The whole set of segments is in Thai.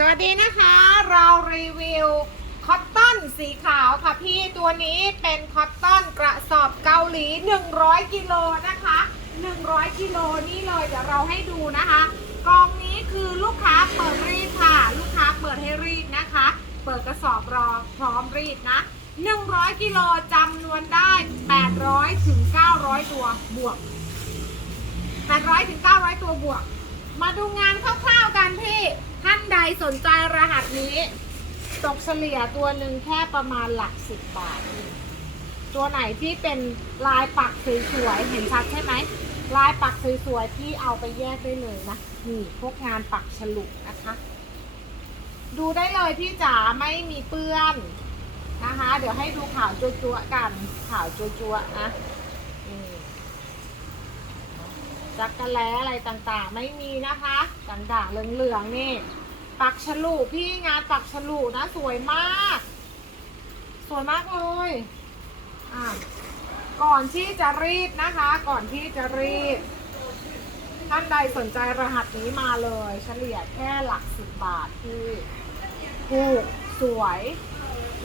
สวัสดีนะคะ เรารีวิวคอตตอนสีขาวค่ะพี่ตัวนี้เป็นคอตตอนกระสอบเกาหลี 100กิโลนะคะ 100กิโลนี่เลยเดี๋ยวเราให้ดูนะคะกองนี้คือลูกค้าเปิดรีดค่ะ ลูกค้าเปิดให้รีดนะคะ เปิดกระสอบรอพร้อมรีดนะ100กิโลจำนวนได้ 800ถึง900 ตัวบวก 800ถึง900 ตัวบวก มาดูงานคร่าวๆกันพี่ ท่านใดสนใจรหัสนี้ ตกเฉลี่ยตัวหนึ่งแค่ประมาณหลักสิบบาท ตัวไหนที่เป็นลายปักสวยๆเห็นชัดใช่ไหม ลายปักสวยๆพี่เอาไปแยกได้เลยนะ นี่พวกงานปักฉลุนะคะ ดูได้เลยพี่จ๋าไม่มีเปื้อนนะคะ เดี๋ยวให้ดูขาวจัวๆกันขาวจัวๆนะนี่ จักรแล้อะไรต่างๆ ไม่มีนะคะต่างๆเหลืองๆนี่ ปักฉลูพี่งานปักฉลูนะสวยมาก สวยมากเลยอะก่อนที่จะรีดนะคะ ก่อนที่จะรีด ท่านใดสนใจรหัสนี้มาเลย เฉลี่ยแค่หลักสิบบาทที่ถูกสวย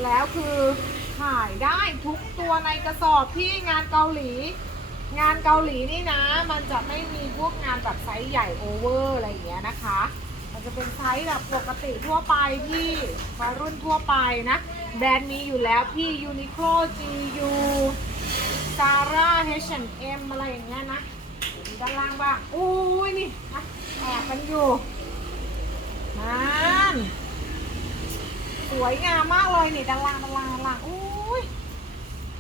แล้วคือขายได้ทุกตัวในกระสอบที่งานเกาหลี งานเกาหลีนี่นะ มันจะไม่มีพวกงานแบบไซส์ใหญ่โอเวอร์อะไรอย่างเงี้ยนะคะ มันจะเป็นไซส์แบบปกติทั่วไปพี่วัยรุ่นทั่วไปนะ แบรนด์มีอยู่แล้วพี่ Uniqlo GU Zara H&M อะไรอย่างเงี้ยนะดูด้านล่างบ้างอุ้ยนี่นะแอบกันอยู่นั่นสวยงามมากเลยนี่ด้านล่างด้านล่างด้านล่างอุ้ย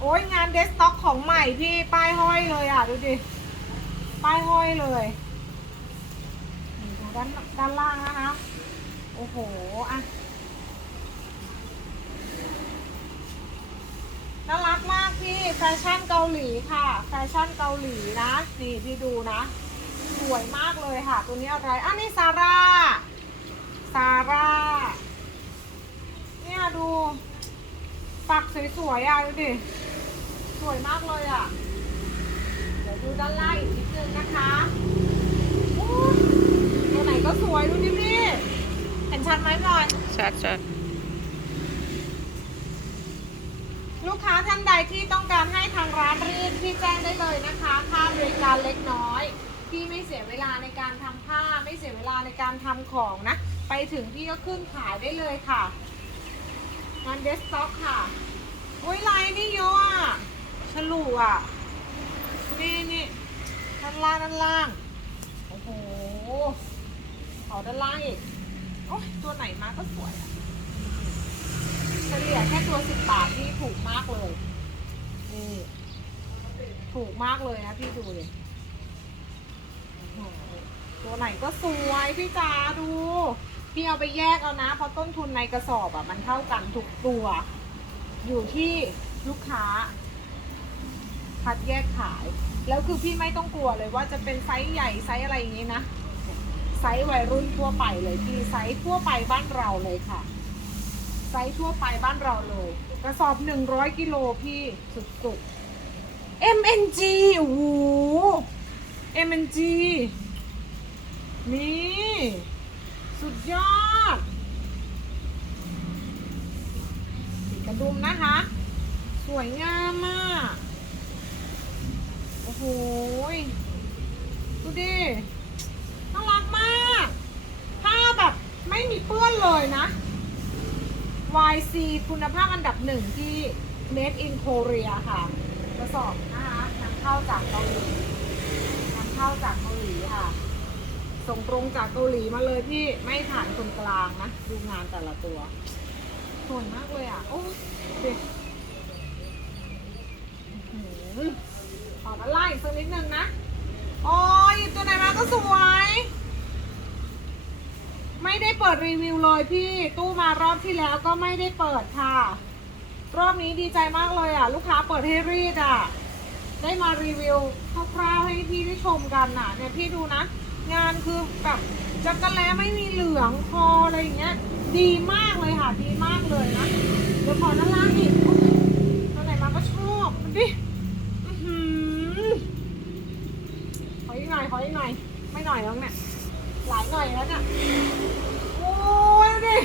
โอ้ยงานเดสต็อกของใหม่พี่ป้ายห้อยเลยอะ ดูดิ ป้ายห้อยเลยดูด้านด้านล่างนะคะ โอ้โห อะ น่ารักมากพี่แฟชั่นเกาหลีค่ะ แฟชั่นเกาหลีนะ นี่พี่ดูนะ สวยมากเลยค่ะ ตัวนี้อะไรอะนี่ซาร่า ซาร่า เนี่ยดูปักสวยๆอะดูดิ สวยมากเลยอะ เดี๋ยวดูด้านล่างอีกนิดนึงนะคะอู้ตัวไหนก็สวยดูดิพี่เห็นชัดไหมพลอยชัดชัดลูกค้าท่านใดที่ต้องการให้ทางร้านรีดพี่แจ้งได้เลยนะคะค่าบริการเล็กน้อย พี่ไม่เสียเวลาในการทำผ้า ไม่เสียเวลาในการทำของนะ ไปถึงพี่ก็ขึ้นขายได้เลยค่ะงานเดสต็อกค่ะโอ้ยลายนี่เยอะอะฉลู อะ นี่นี่ด้านล่างด้านล่าง โอ้โหขอด้านล่างอีก โอ้ยตัวไหนมาก็สวยอะเฉลี่ยแค่ตัวสิบบาทที่ถูกมากเลย นี่ ถูกมากเลยนะพี่ดูเลยโอ้ตัวไหนก็สวยพี่จ๋าดู พี่เอาไปแยกเอานะ เพราะต้นทุนในกระสอบอะ มันเท่ากันทุกตัว อยู่ที่ลูกค้า คัดแยกขาย แล้วคือพี่ไม่ต้องกลัวเลยว่าจะเป็นไซส์ใหญ่ไซส์อะไรอย่างนี้นะ ไซส์วัยรุ่นทั่วไปเลยพี่ไซส์ทั่วไปบ้านเราเลยค่ะ ไซส์ทั่วไปบ้านเราเลย กระสอบ100กิโลพี่สุดๆ MNG โอ้โห MNG นี่ สุดยอดกระดุมนะคะ สวยงามมาก หยดูดิน่ารักมากผ้าแบบไม่มีเปื้อนเลยนะ YC คุณภาพอันดับหนึ่งที่ Made in Korea ค่ะกระสอบนะคะนำเข้าจากเกาหลีนำเข้าจากเกาหลีค่ะ ส่งตรงจากเกาหลีมาเลยพี่ไม่ผ่านคนกลางนะ ดูงานแต่ละตัวสวยมากเลยอะ โอ้ดิอื้ อหือขอด้านล่อีกสักนิดนึงนะ โอ้ยตัวไหนมาก็สวย ไม่ได้เปิดรีวิวเลยพี่ ตู้มารอบที่แล้วก็ไม่ได้เปิดค่ะ รอบนี้ดีใจมากเลยอะ ลูกค้าเปิดให้รีดอะ ได้มารีวิวคร่าวๆให้พี่ได้ชมกันน่ะ เนี่ยพี่ดูนะ งานคือแบบจักรแล้ไม่มีเหลืองคออะไรอย่างเงี้ย ดีมากเลยค่ะ ดีมากเลยนะ เดี๋ยวขอด้านล่างอีกตัวไหนมาก็ชอบดูดิอื้อหือข ออีกหน่อยขออีกหน่อย ไม่หน่อยแล้วเนี่ยหลายหน่อยแล้วเนี่ยโอ้ยดูดิ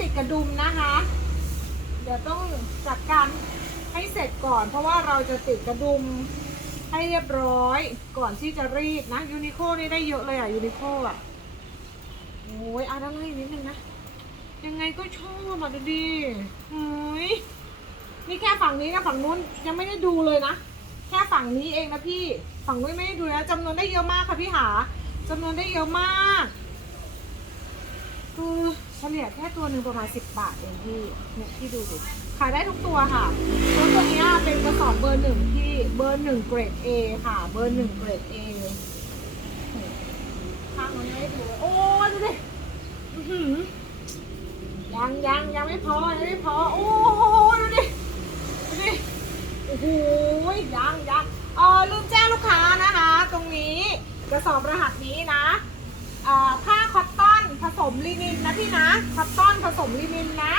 ติดกระดุมนะคะ เดี๋ยวต้องจัดการให้เสร็จก่อน เพราะว่าเราจะติดกระดุมให้เรียบร้อยก่อนที่จะรีดนะยูนิโคนี่ได้เยอะเลยอะยูนิโคอะโอ้ยอะด้านล่างอีกนิดนึงนะยังไงก็ชอบอะดูดิโอ้ยนี่แค่ฝั่งนี้นะฝั่งนู้นยังไม่ได้ดูเลยนะ แค่ฝั่งนี้เองนะพี่ ฝั่งนู้ไม่ได้ดูนะจำนวนได้เยอะมากค่ะพี่หาจำนวนได้เยอะมากคือเฉลี่ยแค่ตัวหนึ่งประมาณ10บบาทเองพี่เนี่ยพี่ดูขายได้ทุกตัวค่ะตัวตัวนี้เป็นกระสอบเบอร์หนึ่งที่เบอร์หนึ่งเกรด A ค่ะ เบอร์หนึ่งเกรด A ข้างนู้นยังไม่ดูเลยโอ้ยดูดิยังยังยังไม่พอยังไม่พอโอ้ โหยังยังเออลืมแจ้งลูกค้านะคะ ตรงนี้กระสอบรหัสนี้นะอ่าผ้าคอตตอนผสมลินินนะพี่นะคอตตอนผสมลินินนะ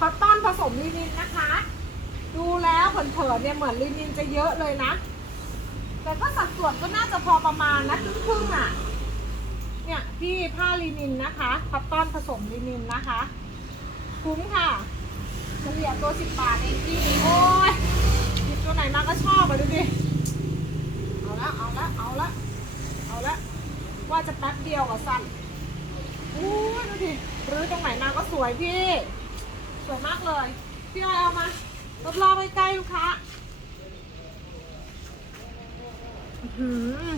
คอตตอนผสมลินินนะคะ ดูแล้วเผินๆเนี่ยเหมือนลินินจะเยอะเลยนะ แต่ก็สัดส่วนก็น่าจะพอประมาณนะครึ่งๆอะเนี่ยพี่ผ้าลินินนะคะคอตตอนผสมลินินนะคะ คุ้มค่ะ เฉลี่ยตัวสิบบาทเองพี่โอ้ยหยิบตัวไหนมาก็ชอบอะดูดิ เอาละ เอาละ เอาละ เอาละ ว่าจะแป๊บเดียวกับสั้นอู้ยดูดิรื้อตรงไหนมาก็สวยพี่ สวยมากเลย พี่ออยเอามารอบๆใกล้ๆลูกค้าอือ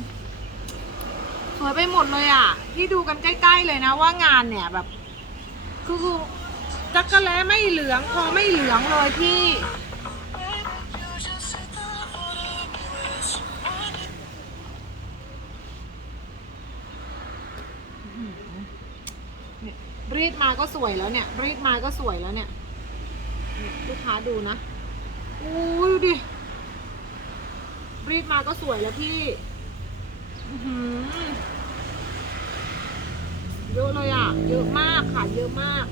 สวยไปหมดเลยอะพี่ดูกันใกล้ ๆ เลยนะว่างานเนี่ยแบบ คือคือ จักรแล้ไม่เหลืองคอไม่เหลืองเลยพี่ รีดมาก็สวยแล้วเนี่ย รีดมาก็สวยแล้วเนี่ย ลูกค้าดูนะอู้ยดูดิ รีดมาก็สวยแล้วพี่เยอะเลยอะ เยอะมากค่ะ เยอะมาก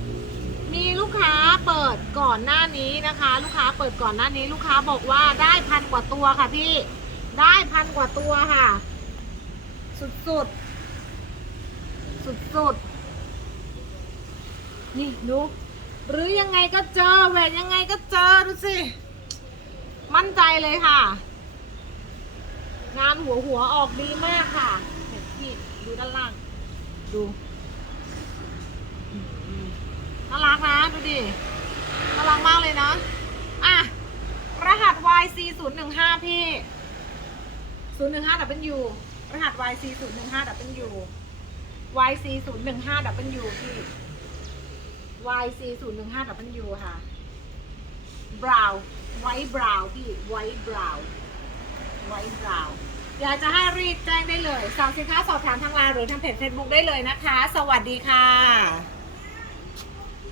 มีลูกค้าเปิดก่อนหน้านี้นะคะ ลูกค้าเปิดก่อนหน้านี้ ลูกค้าบอกว่าได้พันกว่าตัวค่ะพี่ ได้พันกว่าตัวค่ะ สุดๆสุดๆนี่ดูหรือยังไงก็เจอแหวนยังไงก็เจอดูสิ มั่นใจเลยค่ะ งานหัวหัวออกดีมากค่ะเนี่ยพี่ดูด้านล่าง ดูอืมน่ารัก น่ารักมากเลยนะ อะ รหัส YC 0 1 5 พี่0 1 5 W รหัส YC 0 1 5 W YC 0 1 5 W พี่ YC 0 1 5 W ค่ะ brown white brown พี่ white brown white brown อยากจะให้รีดแจ้งได้เลย สั่งสินค้าสอบถามทางไลน์หรือทางเพจ Facebook ได้เลยนะคะ สวัสดีค่ะ